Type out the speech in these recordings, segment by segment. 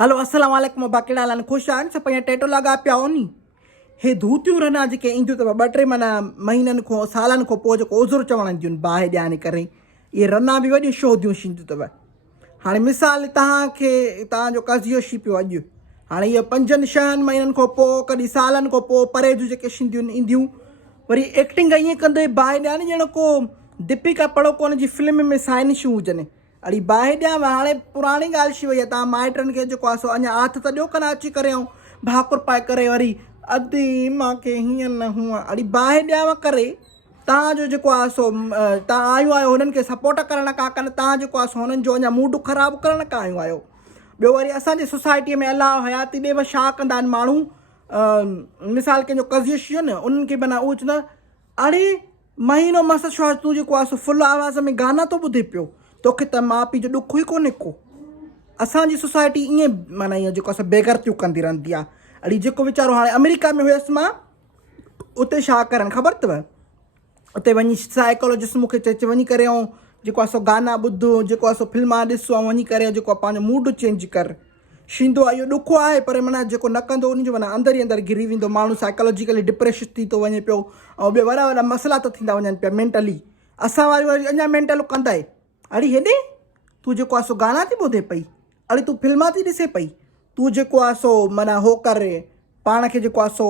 हलो अस्सलाम वालेकुम बाक़ीड़ा लाइन ख़ुशि आहिनि सभु पंहिंजा टेटो लॻा पिया वञी हे धूतियूं रना जेके ईंदियूं अथव 2-3 माना महीननि खां सालनि खां पोइ जेको उज़ुर चवण ईंदियूं आहिनि बाहि ॾियाने करे इहे रना बि वॾियूं शोधियूं थींदियूं अथव। हाणे मिसाल तव्हांखे तव्हांजो कज़ियोशी पियो अॼु हाणे इहे 5-6 महीननि खां पोइ कॾहिं सालनि खां पोइ परे जूं जेके शयूं ईंदियूं वरी एक्टिंग ईअं कंदे बाहि ॾियानी ॼण को दीपिका पड़ोकोन जी फिल्म में साइनिशूं हुजनि अड़ी बाहि ॾियांव। हाणे पुराणी ॻाल्हि थी वई आहे तव्हां माइटनि खे जेको आहे सो अञा हथ त ॾियो कन अची करे ऐं भाकुर पाए करे वरी अदी मूंखे हीअं न हूअं अड़ी बाहि ॾियांव करे तव्हांजो जेको आहे सो तव्हां आयूं आहियो हुननि खे सपोर्ट करण का कनि तव्हां जेको आहे सो हुननि जो अञा मूड ख़राबु करण का आयूं आहियो। ॿियो वरी असांजी सोसाइटीअ में अलाह हयाती ॾे छा कंदा आहिनि माण्हू मिसाल कंहिंजो कज़ियोशी हो न उन्हनि खे माना उहो चवंदा अड़े महीनो मस छो तूं जेको आहे सो फुल आवाज़ में गाना थो ॿुधे पियो तोखे त माउ पीउ जो ॾुख ई कोन्हे को। असांजी सोसाइटी ईअं माना ईअं जेको आहे बेगरतियूं कंदी रहंदी आहे। अड़ी जेको वीचारो हाणे अमेरिका में हुयसि मां उते छा करनि ख़बर अथव उते वञी साइकोलॉजिस्ट मूंखे चए वञी करे ऐं जेको आहे सो गाना ॿुधो जेको आहे सो फिल्मा ॾिसो ऐं वञी करे जेको आहे पंहिंजो मूड चेंज कर शींदो आहे। इहो ॾुखो आहे पर माना जेको न कंदो उनजो माना अंदरि ई अंदरि घिरी वेंदो माण्हू साइकोलॉजिकली डिप्रेशन थी थो वञे पियो ऐं ॿिया वॾा वॾा मसइला त थींदा वञनि पिया मेंटली। असां वरी अञा मेंटल कंदा अड़ी हेॾे तूं जेको आहे सो गाना थी ॿुधे पई अड़ी तूं फिल्मा थी ॾिसे पई तूं जेको आहे सो माना हो करे पाण खे जेको आहे सो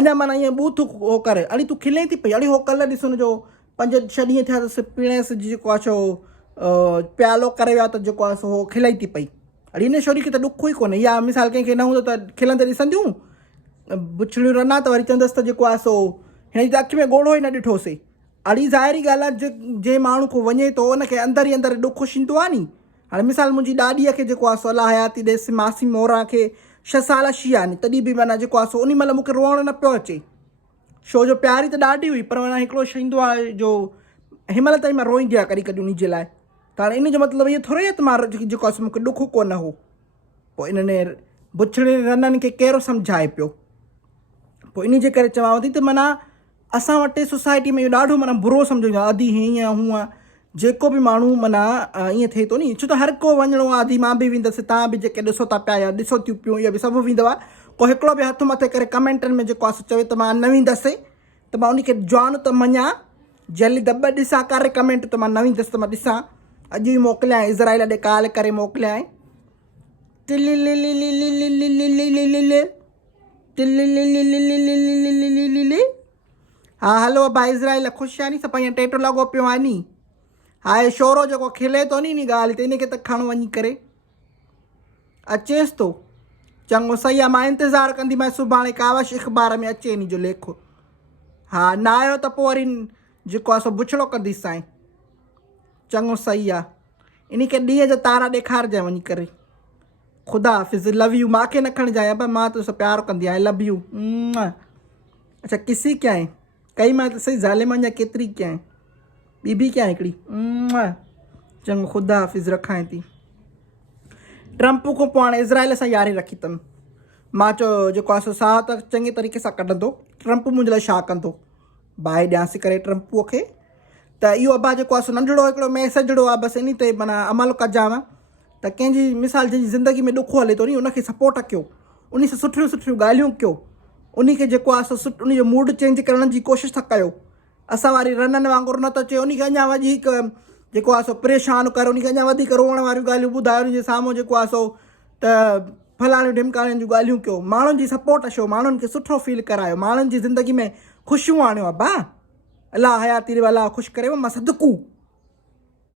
अञा माना ईअं बूथ हो करे अड़ी तूं खिले थी पई अड़ी हो कल्ह ॾिस हुनजो 5-6 ॾींहं थिया अथसि पीणेसि जेको आहे सो प्यालो करे विया त जेको आहे सो हो खिलाई थी पई अड़ी हिन छोरी खे त ॾुख ई कोन्हे या मिसाल कंहिंखे न हूंदो त खिलंदे ॾिसंदियूं बुछड़ियूं रना त वरी चवंदसि त जेको आहे सो हिन जी त अखि में ॻोढ़ो ई न ॾिठोसीं। अड़ी ज़ाहिरी ॻाल्हि आहे जे माण्हू को वञे थो उनखे अंदरि ई अंदरि ॾुख थींदो आहे नी। हाणे मिसाल मुंहिंजी ॾाॾीअ खे जेको आहे सो अलाह हयाती ॾेसि मासी मोरा खे 6 साल शी आहे नी तॾहिं बि माना जेको आहे सो उन महिल मूंखे रोअणु न पियो अचे छो जो प्यारी त ॾाढी हुई पर माना हिकिड़ो थींदो आहे जो हिनमहिल ताईं मां रोईंदी आहे कॾहिं कॾहिं उन जे लाइ त हाणे इन जो मतिलबु इहो थोरो आहे त मां जेको आहे सो मूंखे ॾुख कोन हो पोइ इन्हनि बुछड़े रननि खे कहिड़ो सम्झाए पियो पोइ इन जे करे चवांव थी त माना असां वटि सोसाइटी में इहो ॾाढो माना बुरो सम्झो अदी हीअं हूअं जेको बि माण्हू माना ईअं थिए थो नी छो त हर को वञिणो आहे अदी मां बि वेंदसि तव्हां बि जेके ॾिसो था पिया या ॾिसो थियूं पियूं इहे बि सभु वेंदव पोइ हिकिड़ो बि हथु मथे करे कमेंटनि में जेको आहे सो चवे त मां न वेंदसि त मां उनखे जवान त मञा जल्दी दॿ ॾिसां करे कमेंट त मां न वेंदसि त मां ॾिसां अॼु ई मोकिलियां इज़राइल ॾे कॉल करे मोकिलियां हा हलो भाई इज़राइल ख़ुशि आहे नी सभु पंहिंजो टेटो लॻो पियो आहे नी हाए शोरो जेको खिले थो नी ॻाल्हि त इनखे त खणो वञी करे अचेसि थो चङो सही आहे मां इंतज़ारु कंदीमांइ सुभाणे कावश अख़बार में अचे इन जो लेख हा न आयो त पोइ वरी जेको आहे सो बुछड़ो कंदीसांइ चङो सही आहे इन खे ॾींहं जा तारा ॾेखारिजांइ वञी करे ख़ुदा हाफ़िज़ लव यू मूंखे न खणिजांइ अबा मां तोसां प्यारु कंदी आहियां लव यू अच्छा किसी क्या आहे कई मां त सही ज़ालिम अञा केतिरी क्या आहे ॿी बि क्या हिकिड़ी चङो ख़ुदा हाफ़िज़ रखांइ थी। ट्रंप खां पोइ हाणे इज़राइल सां यारी रखी अथमि मां चयो जेको आहे सो साह त चङे तरीक़े सां कढंदो ट्रंप मुंहिंजे लाइ छा कंदो बाहि ॾियांसि करे ट्रंपूअ खे त इहो अबा जेको आहे सो नंढिड़ो हिकिड़ो मैसेजड़ो आहे बसि इन ते माना अमल कजांव त कंहिंजी मिसाल जंहिंजी ज़िंदगी में ॾुखो हले थो नी उनखे सपोर्ट कयो उन सां सुठियूं सुठियूं ॻाल्हियूं कयो उनखे जेको आहे सो उनजो मूड चेंज करण जी कोशिशि था कयो। असां वारी रननि वांगुरु न त चयो उनखे अञा वधीक जेको आहे सो परेशानु कर उनखे अञा वधीक रोअण वारियूं ॻाल्हियूं ॿुधायो उनजे साम्हूं जेको आहे सो त फलाणियूं ढिमकाणियुनि जूं ॻाल्हियूं कयो माण्हुनि जी सपोर्ट छो माण्हुनि खे सुठो फील करायो माण्हुनि जी ज़िंदगी में ख़ुशियूं आणियो आहे भाउ अलाह हयाती अलाह ख़ुशि करे मां सदकू